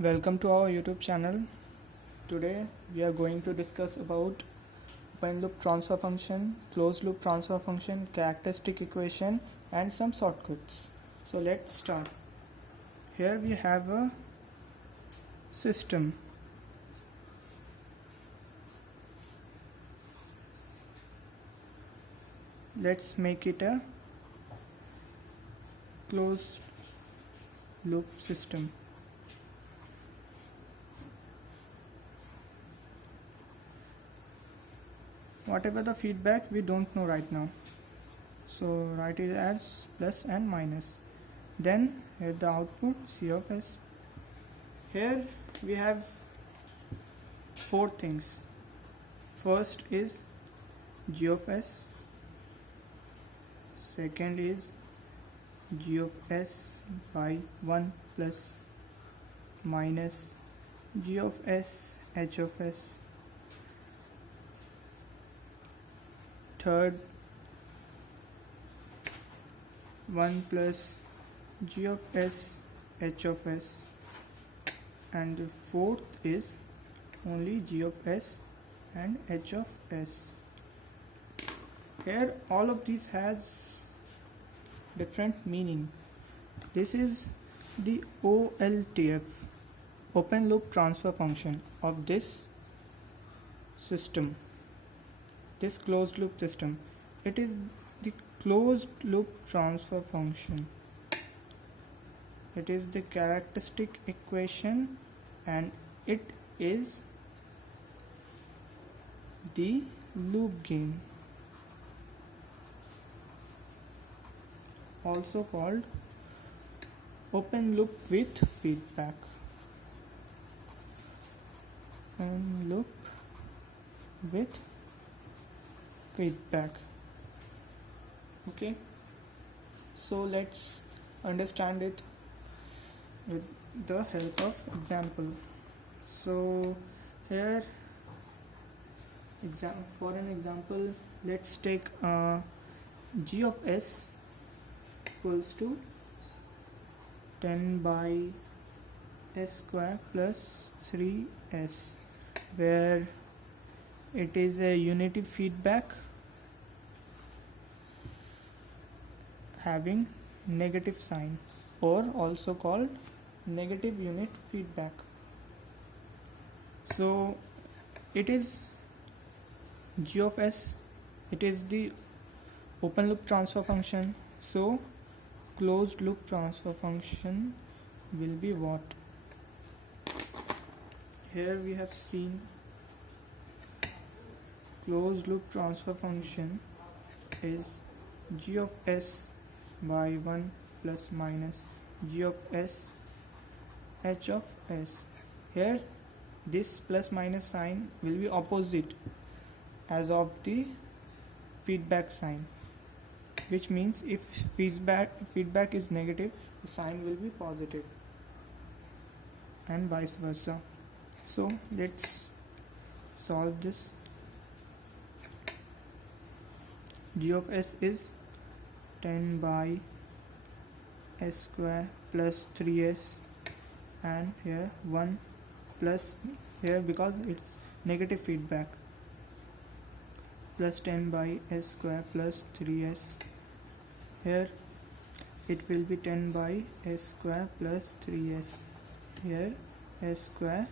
Welcome to our YouTube channel. Today we are going to discuss about open loop transfer function, closed loop transfer function, characteristic equation and some shortcuts. So let's start. Here we have a system. Let's make it a closed loop system. Whatever the feedback, we don't know right now, so write it as plus and minus. Then here the output C of S. Here we have four things. First is G of S, second is G of S by 1 plus minus G of S H of S, third 1 plus G of S H of S, and the fourth is only G of S and H of S. Here all of these has different meaning. This is the OLTF, open loop transfer function of this system, this closed loop system. It is the closed loop transfer function. It is the characteristic equation and it is the loop gain, also called open loop with feedback. Open loop with feedback. Okay, so let's understand it with the help of example. So here for an example, let's take G of S equals to 10 by S square plus 3S, where it is a unity feedback having negative sign, or also called negative unit feedback. So it is G of S, it is the open loop transfer function. So closed loop transfer function will be what? Here we have seen closed loop transfer function is G of S by 1 plus minus G of S H of S. Here this plus minus sign will be opposite as of the feedback sign, which means if feedback is negative, the sign will be positive, and vice versa. So let's solve this. G of S is 10 by S square plus 3S, and here 1 plus, here because it's negative feedback, plus 10 by S square plus 3S. Here it will be 10 by S square plus 3S. Here S square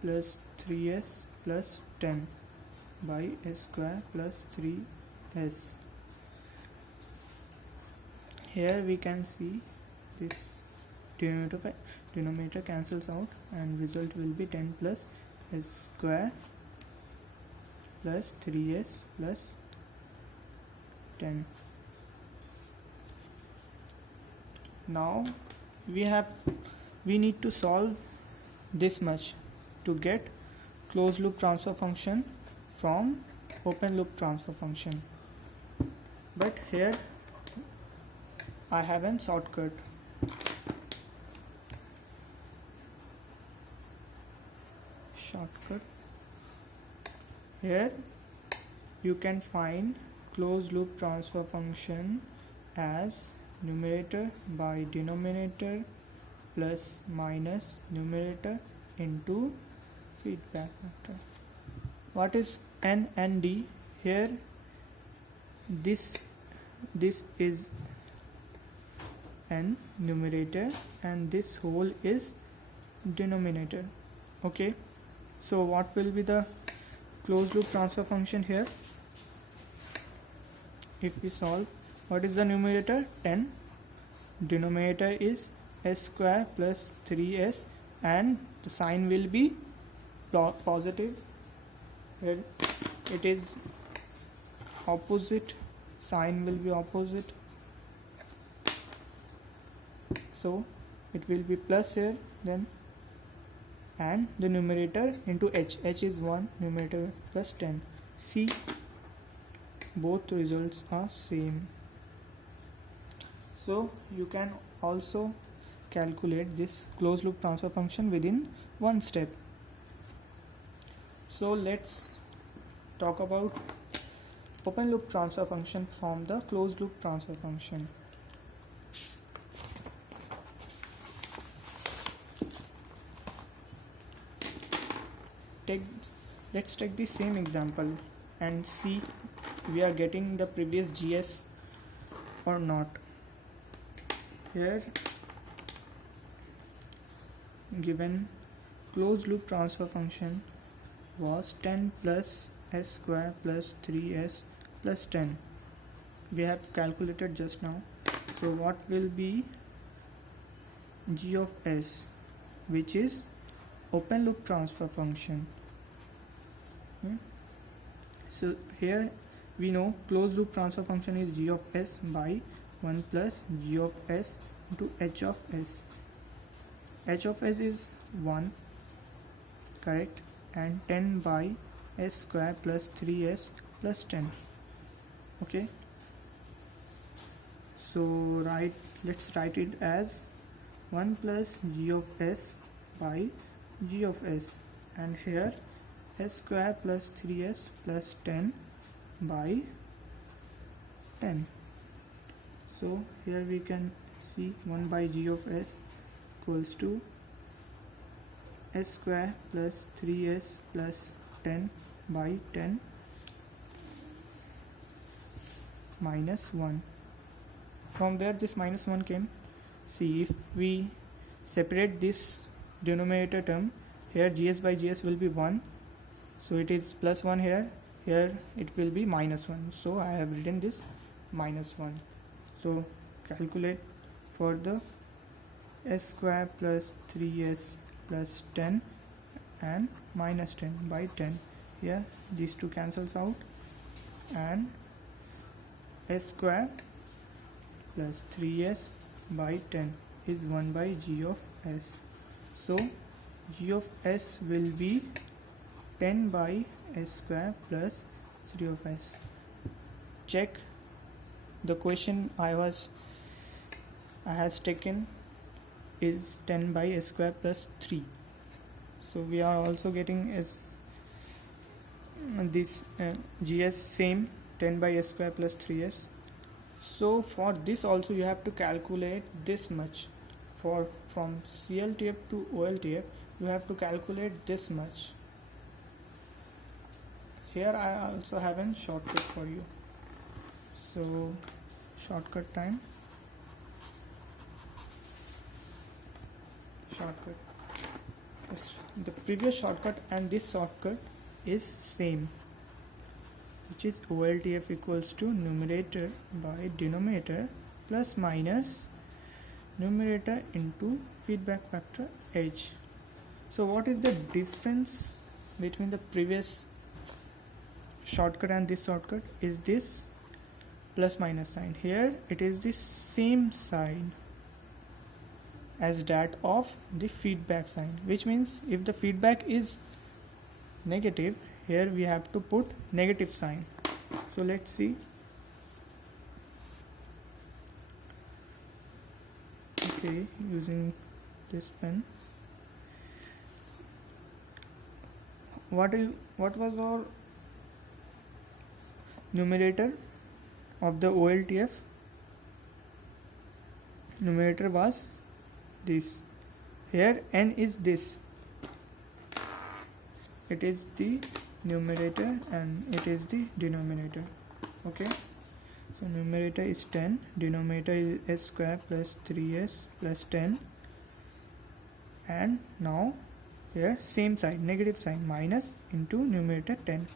plus 3S plus 10 by S square plus 3S. Here we can see this denominator cancels out and result will be 10 plus S square plus 3S plus 10. Now we need to solve this much to get closed loop transfer function from open loop transfer function. But here I have a shortcut. Here you can find closed loop transfer function as numerator by denominator plus minus numerator into feedback factor. What is n and d? Here this is n numerator and this whole is denominator. Okay, so what will be the closed loop transfer function here? If we solve, what is the numerator? 10. Denominator is s square plus 3s and the sign will be positive. Here it is opposite, sign will be opposite, so it will be plus here then, and the numerator into h is 1, numerator plus 10. See, both results are same. So you can also calculate this closed loop transfer function within one step. So let's talk about open loop transfer function from the closed loop transfer function. Let's take the same example and see we are getting the previous GS or not. Here given closed loop transfer function was 10 plus s square plus 3s plus 10. We have calculated just now. So what will be g of s, which is open loop transfer function? So here we know closed loop transfer function is g of s by 1 plus g of s into h of s. H of s is 1, correct, and 10 by s square plus 3s plus 10. Okay, so let's write it as 1 plus g of s by g of s, and here s square plus 3s plus 10 by 10. So here we can see 1 by g of s equals to s square plus 3s plus 10 by 10 minus 1. From where this minus 1 came? See, if we separate this denominator term, here gs by gs will be 1, so it is plus 1 here, here it will be minus 1, so I have written this minus 1. So calculate for the s square plus 3s plus 10 and minus 10 by 10. Here these two cancels out and s square plus 3s by 10 is 1 by g of s. So g of s will be 10 by s square plus 3 of s. Check the question I has taken is 10 by s square plus 3. So we are also getting this gs same 10 by s square plus 3s. So for this also you have to calculate this much. From CLTF to OLTF you have to calculate this much. Here I also have a shortcut for you. So shortcut time. Shortcut. Yes, the previous shortcut and this shortcut is same, which is OLTF equals to numerator by denominator plus minus numerator into feedback factor h. So what is the difference between the previous shortcut and this shortcut? Is this plus minus sign. Here it is the same sign as that of the feedback sign, which means if the feedback is negative, here we have to put negative sign. So let's see. Okay, using this pen. What was our numerator of the OLTF? Numerator was this. Here n is this, it is the numerator and it is the denominator. Okay, so numerator is 10, denominator is s square plus 3s plus 10, and now here same side, negative sign, minus into numerator 10,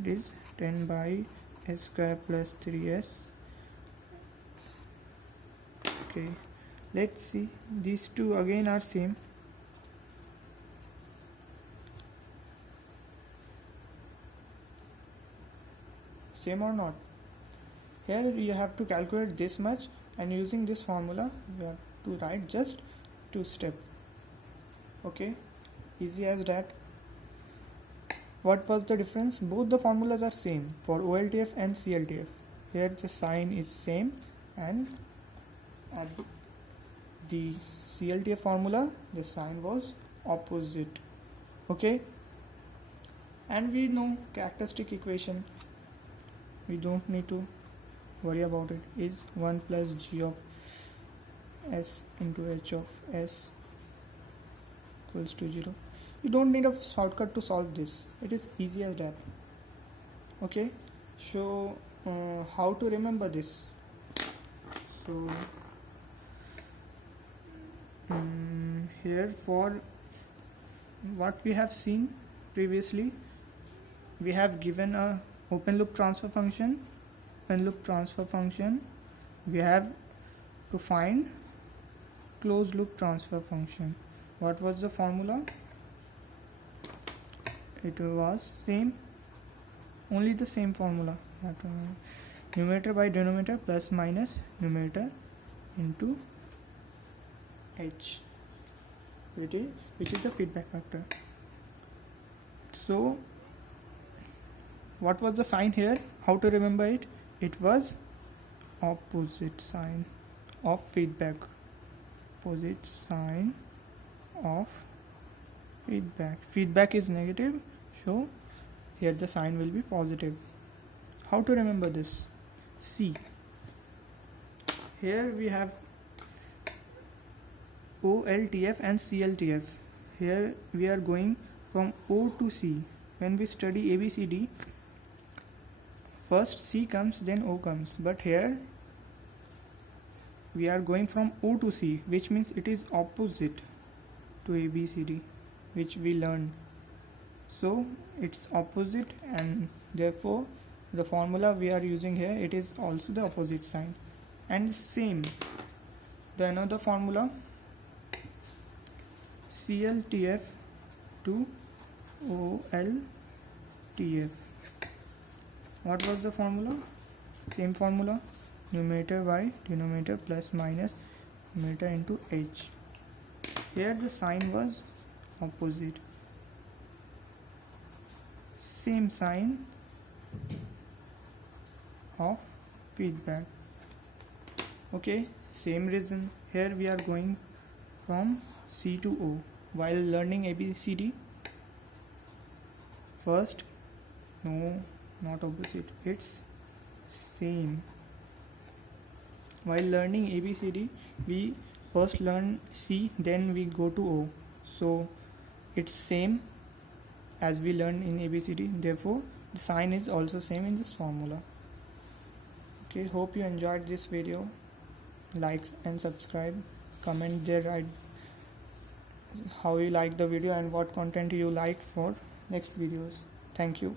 it is 10 by s square plus 3s. Okay, let's see, these two again are same. Same or not? Here you have to calculate this much, and using this formula you have to write just 2 steps. Okay, easy as that. What was the difference? Both the formulas are same for OLTF and CLTF. Here the sign is same, and at the CLTF formula the sign was opposite. Okay, and we know characteristic equation, we don't need to worry about it, is 1 plus g of s into h of s equals to 0. You don't need a shortcut to solve this, it is easy as that. Okay, so how to remember this? So here, for what we have seen previously, we have given a open loop transfer function. We have to find closed loop transfer function. What was the formula? It was same, only the same formula. Numerator by denominator plus minus numerator into h, which is the feedback factor. So what was the sign here? How to remember it? It was opposite sign of feedback. Opposite sign of feedback. Feedback is negative, so here the sign will be positive. How to remember this? See, here we have OLTF and CLTF. Here we are going from O to C. When we study ABCD, first C comes, then O comes, but here we are going from O to C, which means it is opposite to ABCD, which we learned. So it's opposite, and therefore the formula we are using here, it is also the opposite sign. And same, the another formula, CLTF to OLTF. What was the formula? Same formula, numerator by denominator plus minus numerator into h. Here the sign was opposite. Same sign of feedback. Okay, same reason. Here we are going from C to O. While learning ABCD, first, no, not opposite, it's same. While learning ABCD, we first learn C, then we go to O. So it's same as we learned in ABCD, therefore the sign is also same in this formula. Okay, hope you enjoyed this video. Like and subscribe, comment there, write how you like the video and what content you like for next videos. Thank you.